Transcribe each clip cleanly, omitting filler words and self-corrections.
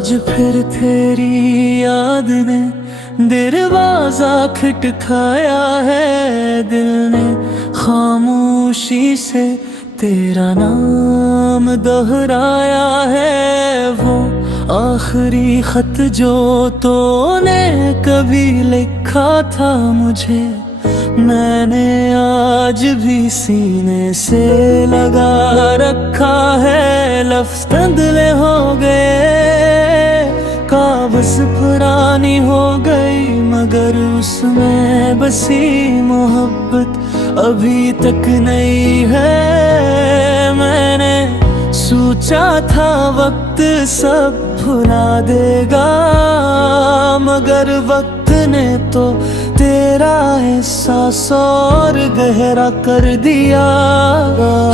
आज फिर तेरी याद ने दरवाजा खटखाया है। दिल ने खामोशी से तेरा नाम दोहराया है। वो आखिरी खत जो तूने कभी लिखा था मुझे, मैंने आज भी सीने से लगा रखा है। लफ्ज़ धुंधले हो गए, काबस पुरानी हो गई, मगर उसमें बसी मोहब्बत अभी तक नहीं है। मैंने सोचा था वक्त सब भुला देगा, मगर वक्त ने तो तेरा एहसास और गहरा कर दिया।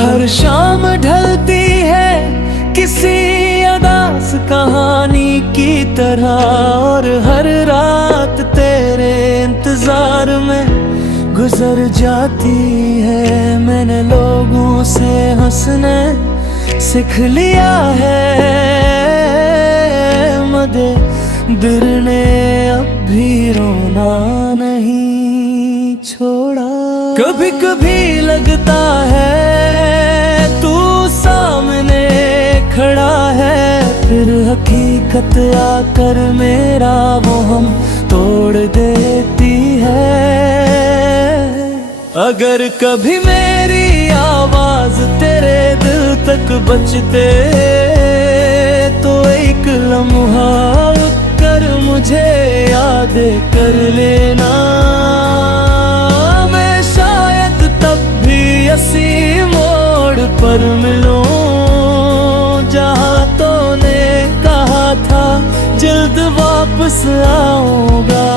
हर शाम ढलती है किसी अदास कहानी की तरह, और हर रात तेरे इंतजार में गुजर जाती है। मैंने लोगों से हंसने सीख लिया है, मगर दिल ने अब भी रोना नहीं छोड़ा। कभी कभी लगता है तू सामने खड़ा है, फिर हकीकत आकर मेरा वो हम तोड़ देती है। अगर कभी मेरी आवाज तेरे दिल तक बचते तो एक लम्हा कर मुझे याद कर लेना। मैं शायद तब भी इसी मोड़ पर मिलूं जहाँ तूने कहा था जल्द वापस आऊंगा।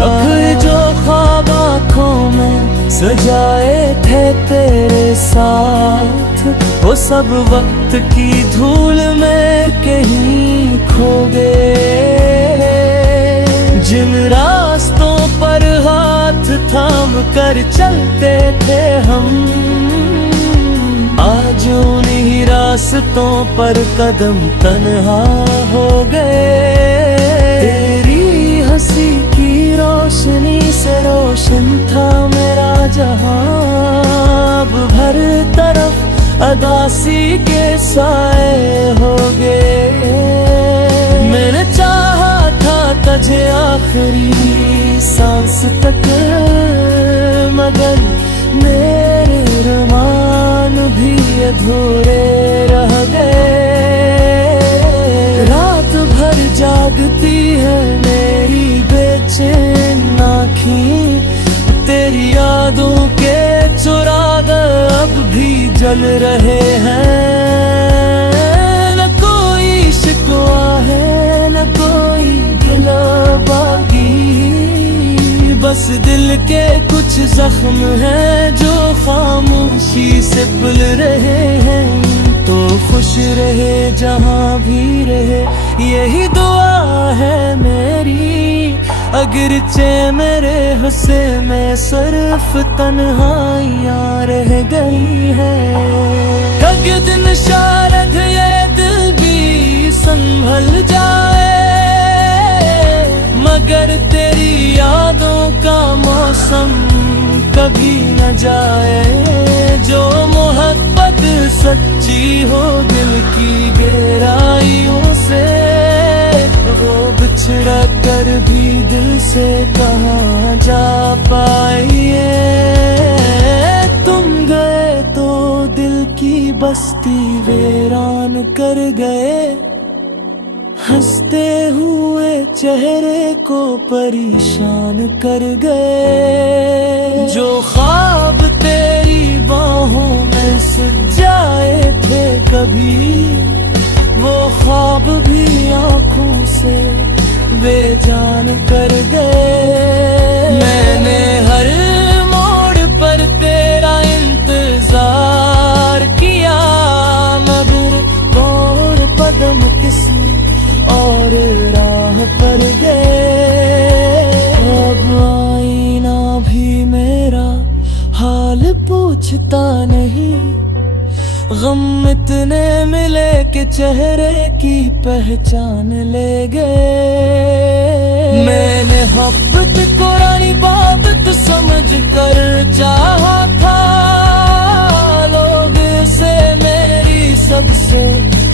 अब जो ख्वाब आँखों में सजाए थे तेरे साथ, वो सब वक्त की धूल में कहीं खो गए। जिन रास्तों पर हाथ थाम कर चलते थे हम, आज उन्हीं रास्तों पर कदम तन्हा हो गए। तेरी हंसी की रोशनी से रोशन था मेरा जहां, अब हर तरफ अदासी के साए हो गए। मैंने चाहा था तुझे आखिरी सांस तक, मगर मेरे अरमान भी अधूरे रह गए। रात भर जागती है मेरी बेचैन आँखें, तेरी यादों के चिराग अब भी जल रहे हैं। न कोई शिकवा है न कोई गिला बाकी, बस दिल के कुछ जख्म हैं जो खामोशी से खुल रहे हैं। तो खुश रहे जहाँ भी रहे, यही दुआ है मेरी। अगरचे मेरे हंसे में सिर्फ तन्हाइयाँ रह गई हैं। एक दिन शायद ये दिल भी संभल जाए, मगर तेरी यादों का मौसम कभी न जाए। जो मोहब्बत सच्ची हो दिल की गहराइयों से, वो बिछड़ा कर भी दिल से कहाँ जा पाइए। तुम गए तो दिल की बस्ती वीरान कर गए, हंसते हुए चेहरे को परेशान कर गए। जो ख्वाब तेरी बाहों में सजाए थे कभी, वो ख्वाब भी आँखों से बेजान कर गए। मैंने हर मोड़ पर तेरा इंतजार किया, मगर और कदम किसी और राह पर गए। अब आईना भी मेरा हाल पूछता नहीं, हम इतने मिले कि चेहरे की पहचान ले गए। मैंने मोहब्बत कुरानी बाबत समझ कर चाहा था, लोग से मेरी सबसे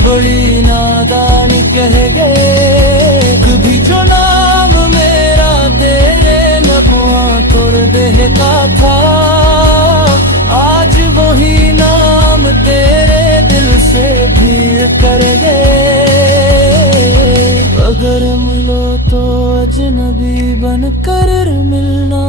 बड़ी नादानी कह गए। कभी जो नाम मेरा तेरे लबुआ तुर देता था, आज वही नाम तेरे दिल से भीड़ कर गए। अगर मिलो तो अजनबी बनकर मिलना,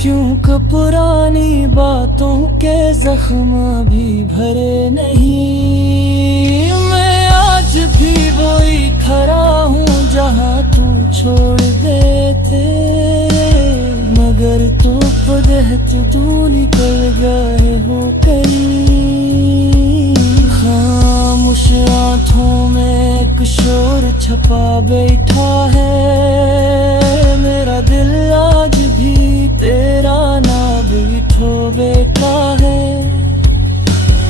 क्यों कि पुरानी बातों के जख्म भी भरे नहीं। मैं आज भी वही खड़ा हूँ जहाँ तू छोड़ देते, मगर तू पदह तू निकल गए हो कहीं। खामोश आँखों में एक शोर छपा बैठा है, मेरा दिल आज भी तेरा ना बिठो बैठा है।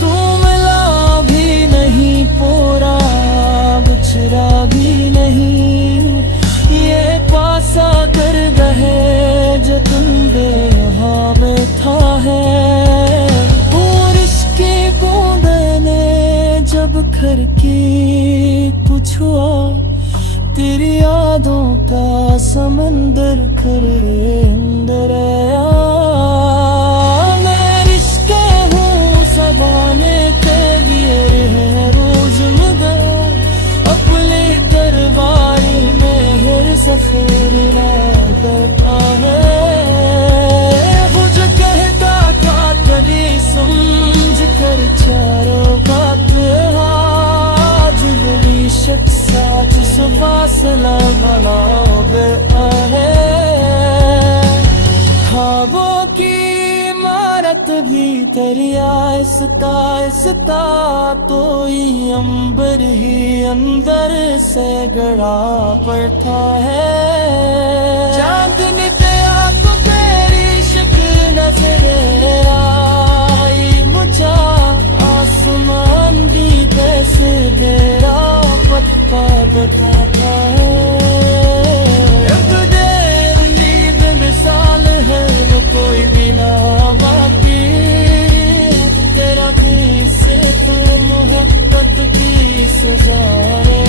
तू मिला भी नहीं, पूरा बिछड़ा भी नहीं, ये पासा कर गए जो तुम यहाँ बैठा है। और इसकी बूंदे ने जब घर की पुछुआ, तेरी यादों का समंदर कर अंदर आया। मैं रिश्ते हूँ ज़बाने के लिए रोज मगर अपने दरबारी में हर सफर करता है। मुझे कहता था कभी समझ कर चारों बात, आज बड़ी शख्स आज सुबह सलाम बनाओगे है। ख्वाबों की इमारत भी दरिया आहिस्ता तो ही अंबर ही अंदर से गड़ा पड़ता है। चांदनी पे आपको तेरी शक्ल नजर आई, मुझे आसमान भी कैसे तेरा पत्ता बताता है। एक देर नींद मिसाल है वो कोई बिना बाकी, तेरा किसे तो मोहब्बत की सजा है।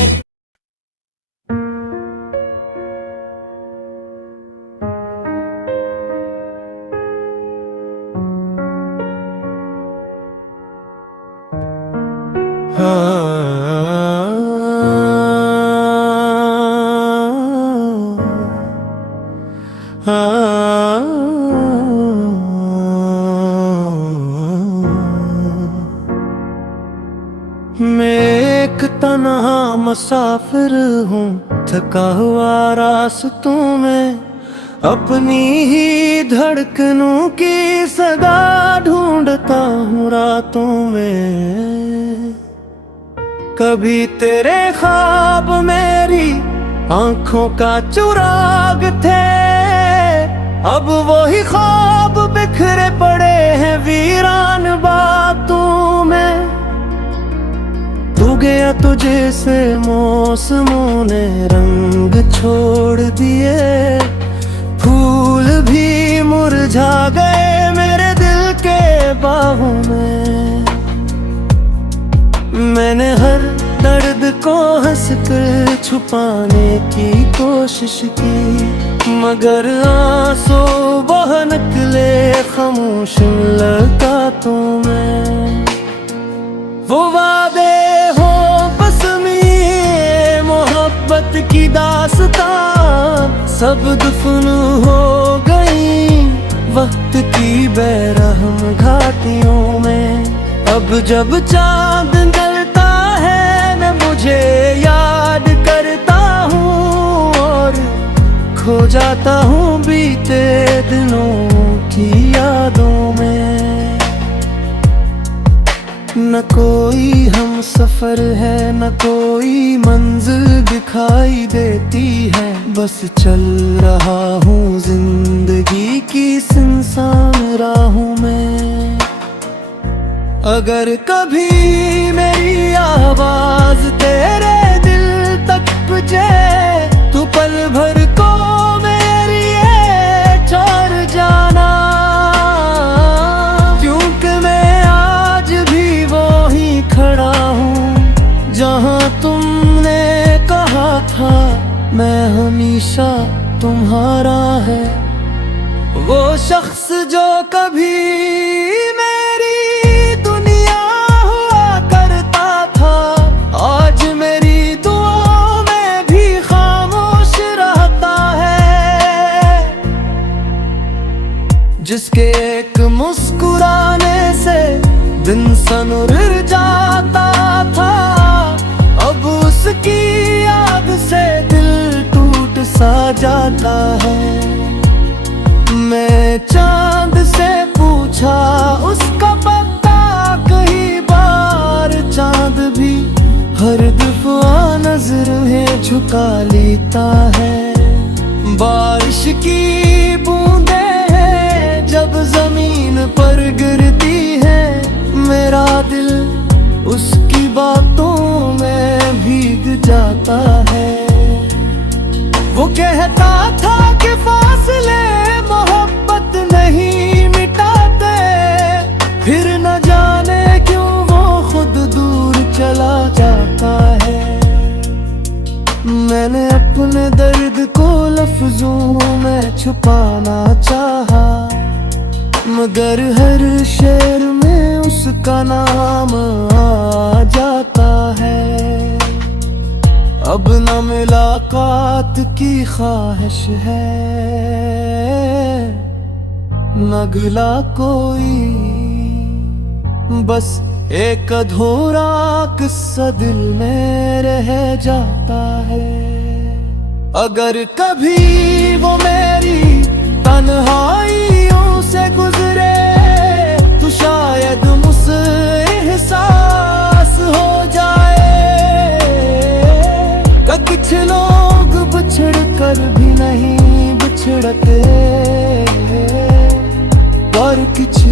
मैं एक तन्हा मुसाफिर हूँ, थका हुआ रास्तों में, अपनी ही धड़कनों की सदा ढूंढता हूँ रातों में। कभी तेरे ख्वाब मेरी आंखों का चुराग थे, अब वही ख्वाब बिखरे पड़े हैं वीरान बातों में। तू गया तो जैसे मौसमों ने रंग छोड़ दिए, फूल भी मुरझा गए मेरे दिल के बाहों में। मैंने हर दर्द को हंसकर छुपाने की कोशिश की, मगर आंसू बह निकले खामोश मुलाकातों में। वो वादे हो बस में मोहब्बत की दास्तां, सब दफन हो गई वक्त की बेरहम घाटियों में। अब जब चांद निकलता है मैं मुझे याद करता हूँ, और खो जाता हूँ बीते दिनों की यादों में। न कोई हम सफर है, न कोई मंजिल दिखाई देती है, बस चल रहा हूँ जिंदगी की सुनसान राहों में। अगर कभी मेरी आवाज तेरे दिल तक पुजे, तू पल भर को मेरी ये छोड़ जाना, क्योंकि मैं आज भी वो ही खड़ा हूँ जहाँ तुमने कहा था मैं हमेशा तुम्हारा है। वो शख्स जो कभी मेरी दुनिया हुआ करता था, आज मेरी दुआओं में भी खामोश रहता है। जिसके एक मुस्कुराने से दिन सनुर जाता था, अब उसकी याद से दिल टूट सा जाता है। मैं चांद से पूछा उसका पता, कई बार चांद भी हर दफा नजरें झुका लेता है। बारिश की बूंदें हैं जब जमीन पर गिरती है, मेरा दिल उसकी बातों में भीग जाता है। वो कहता था कि फासले मोहब्बत नहीं मिटाते, फिर न जाने क्यों वो खुद दूर चला जाता है। मैंने अपने दर्द को लफ्जों में छुपाना चाहा, मगर हर शेर में उसका नाम आ जाता है। अब न मुलाकात की ख्वाहिश है, न गिला कोई, बस एक अधूरा किस्सा दिल में रह जाता है। अगर कभी वो मेरी तन्हाइयों से गुजरे, तो शायद मुझसे एहसास हो जाए। कुछ लोग बिछड़ कर भी नहीं बिछड़ते, और कुछ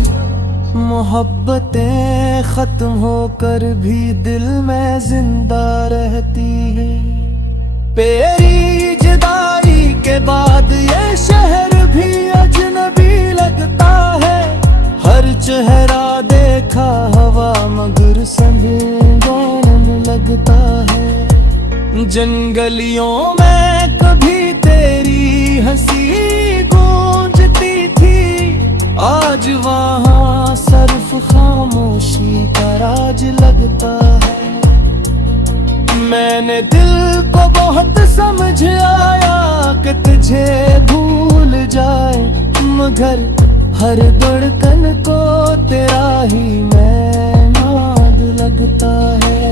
मोहब्बतें खत्म होकर भी दिल में जिंदा रहती है। तेरी जुदाई के बाद ये शहर भी अजनबी लगता है। हर चेहरा देखा हवा मगर सभी गौन लगता है। जंगलियों में कभी तेरी हंसी गूंजती थी, आज वहाँ सिर्फ खामोशी का राज लगता है। मैंने दिल को बहुत समझाया कि तुझे भूल जाए, मगर हर धड़कन को तेरा ही नाद लगता है।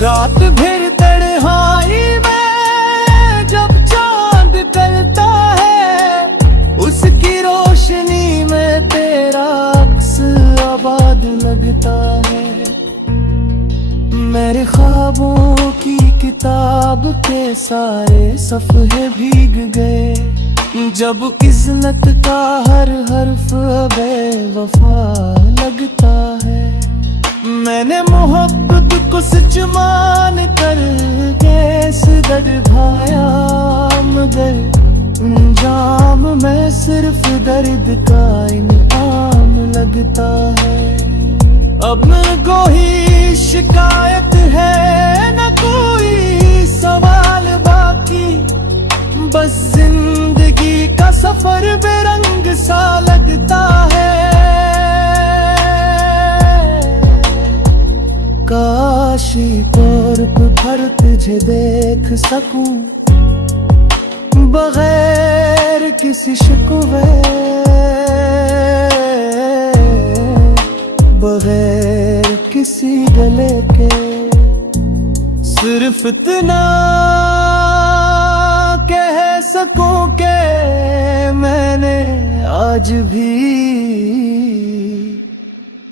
रात भर तन्हाई में जब चांद करता है, उसकी रोशनी में तेरा अक्स आबाद लगता है। मेरे ख्वाबों की किताब के सारे सफ़े भीग गए, जब इज़्ज़त का हर हर्फ बेवफा लगता है। मैंने मोहब्बत को सच मान कर कैस दर्द भाया, मगर अंजाम में सिर्फ दर्द का इनाम लगता है। अब न कोई शिकायत है न कोई सवाल बाकी, बस जिंदगी का सफर बेरंग सा लगता है। काशी तौर पर तुझे देख सकूं बगैर किसी शिकवे, बगैर किसी गले के। सिर्फ इतना कह सकूं कि मैंने आज भी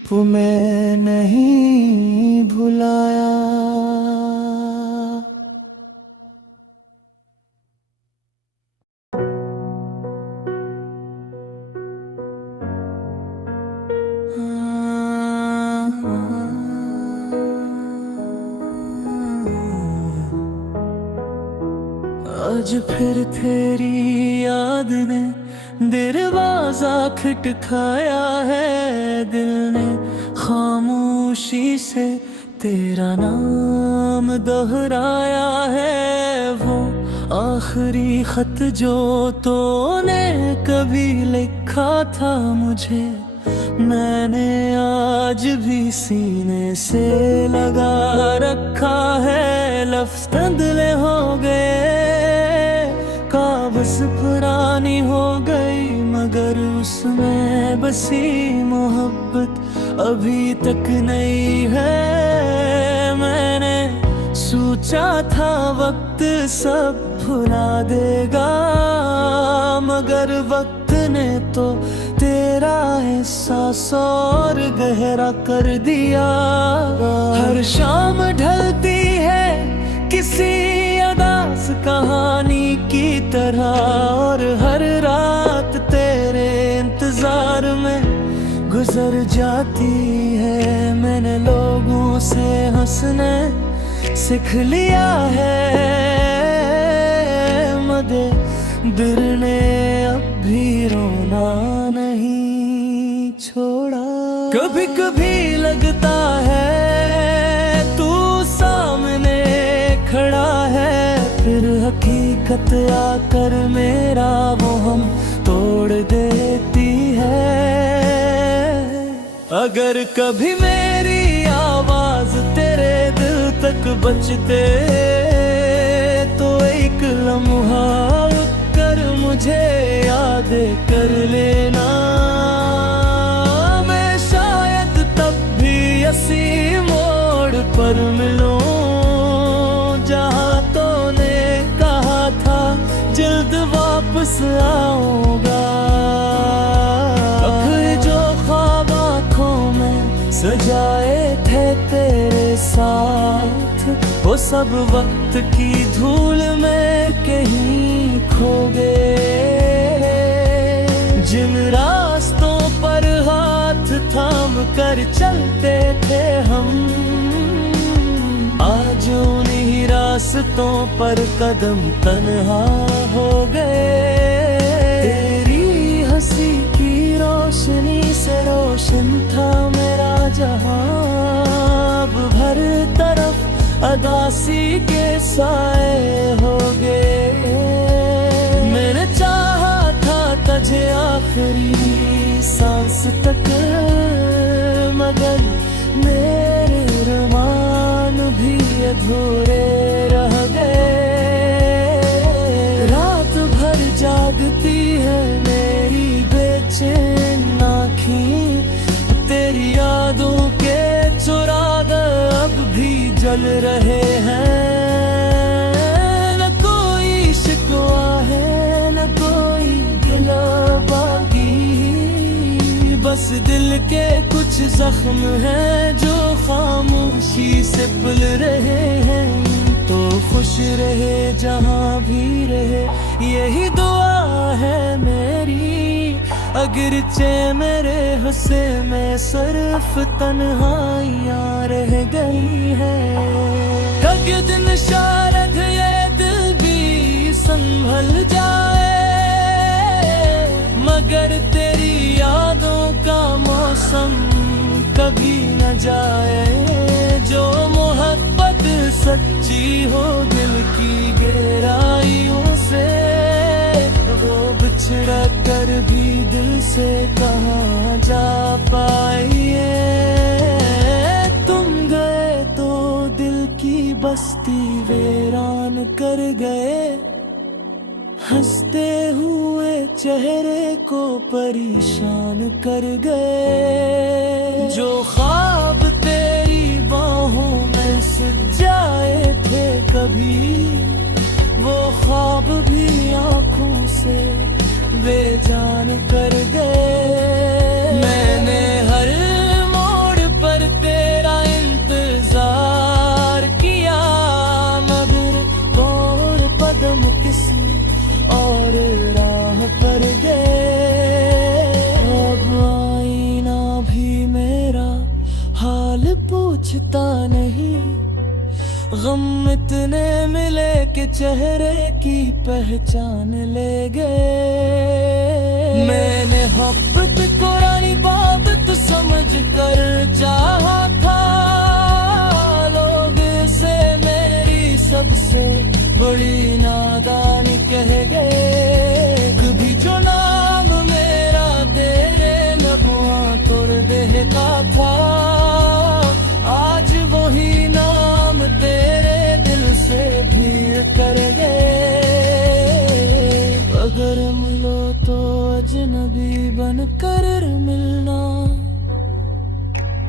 तुम्हें नहीं भुलाया। आज फिर तेरी याद ने दरवाजा खटखाया है, दिल ने खामोशी से तेरा नाम दोहराया है। वो आखिरी खत जो तूने कभी लिखा था मुझे, मैंने आज भी सीने से लगा रखा है। लफ्ज़ धुंधले हो गए, कागज़ पुरानी हो गई, मगर उसमें बसी मोहब्बत अभी तक नहीं है। मैंने सोचा था वक्त सब भुला देगा, मगर वक्त ने तो तेरा एहसास और गहरा कर दिया। हर शाम ढलती है किसी अदास कहानी की तरह, और हर रात तेरे इंतजार में गुजर जाती है। मैंने लोगों से हंसने सीख लिया है, मगर दिल ने अब भी रोना नहीं छोड़ा। कभी कभी लगता है तू सामने खड़ा है, फिर हकीकत आकर मेरा वो हम तोड़ देती है। अगर कभी मेरी आवाज तेरे दिल तक बचते तो एक लम्हा कर मुझे याद कर लेना। मैं शायद तब भी इसी मोड़ पर मिलूं जहाँ तूने कहा था जल्द वापस आऊंगा। अब जो ख्वाब आँखों में सजाए थे तेरे साथ, वो सब वक्त की धूल में कहीं खो गए। जिन रास्तों पर हाथ थाम कर चलते थे हम, आज उन्हीं रास्तों पर कदम तन्हा हो गए। तेरी हंसी की रोशनी से रोशन था मेरा जहां, अब हर तरफ अदासी के साए हो गए। मैंने चाहा था तुझे आखिरी सांस तक, मगर मेरे अरमान भी अधूरे रह गए। रात भर जागती है मेरी बेचैन आँखें, तेरी यादों के चिराग अब भी जल रहे हैं। न कोई शिकवा है न कोई गिला बाकी, बस दिल के कुछ जख्म हैं जो खामोशी से पुल रहे हैं। तो खुश रहे जहाँ भी रहे, यही दुआ है मेरी। अगरचे मेरे हंसे में सिर्फ तन्हाइयाँ रह गई हैं। एक दिन शायद ये दिल भी संभल जाए, मगर तेरी यादों का मौसम कभी न जाए। जो मोहब्बत सच्ची हो दिल की गहराइयों से, वो बिछड़ा कर भी दिल से कहाँ जा पाइए। तुम गए तो दिल की बस्ती वीरान कर गए, हंसते हुए चेहरे को परेशान कर गए। जो ख्वाब तेरी बाहों में सजाए थे कभी, वो ख्वाब भी आँखों से बेजान कर गए। मैंने हर मोड़ पर तेरा इंतजार किया, मगर और कदम किसी और राह पर गए। अब आईना भी मेरा हाल पूछता नहीं, गम इतने मिले कि के चेहरे की पहचान ले गए। मैंने मोहब्बत को रानी बाबत समझ कर चाहा था, लोग से मेरी सबसे बड़ी नादानी कह गए। कभी जो नाम मेरा तेरे लबुआ तुर देता था, आज वही नाम तेरे दिल से भीड़ कर गए। अगर मिलो तो अजनबी बनकर मिलना,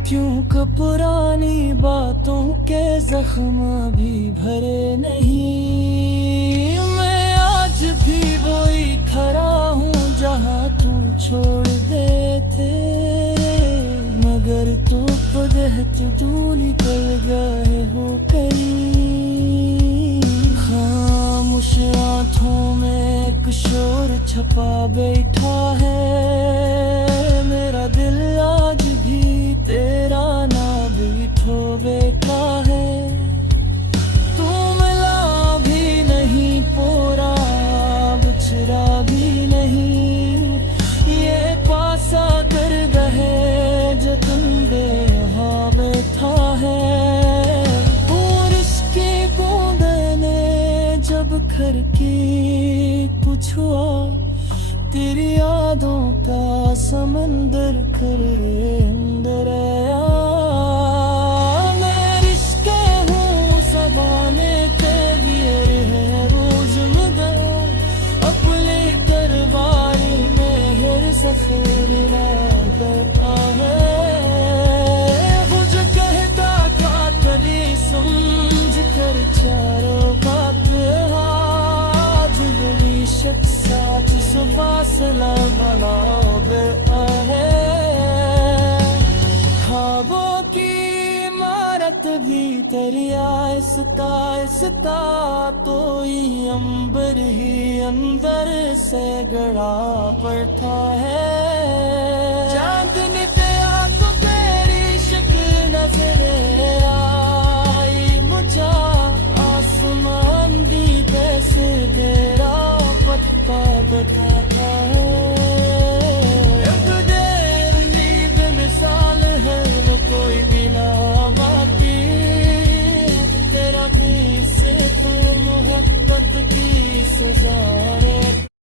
क्योंकि पुरानी बातों के जख्म भी भरे नहीं। मैं आज भी वही खड़ा हूँ जहाँ तू छोड़ दे थे, मगर तू बदहत तू निकल गए हो कहीं। खामोश आँखों में एक शोर छपा बैठा है, मेरा दिल आज भी तेरा ना भी खो बैठा है। तू मिला भी नहीं, पूरा बिछड़ा भी नहीं, ये पासा कर रहे जो तुम दे हाँ बैठा है। और इसकी बूंदे ने जब घर की कुछ हुआ, तेरी यादों का समंदर कर अंदर आया। मैं रिश्ते हूँ ज़बाने के लिए है रोज मगर, अपने दरबारी में हर सफर करता है। वो जो कहता था तेरी समझ कर चारों बात हाथ बड़ी शख्स आज सुबह सलाम बनाओ है। ख्वाबों की इमारत भी दरिया आहिस्ता तो ही अंबर ही अंदर से गड़ा पड़ता है। चांदनी पे आंखों तेरी शक्ल नजर आई मुझे, आसमान भी कैसे तेरा पत्ता बता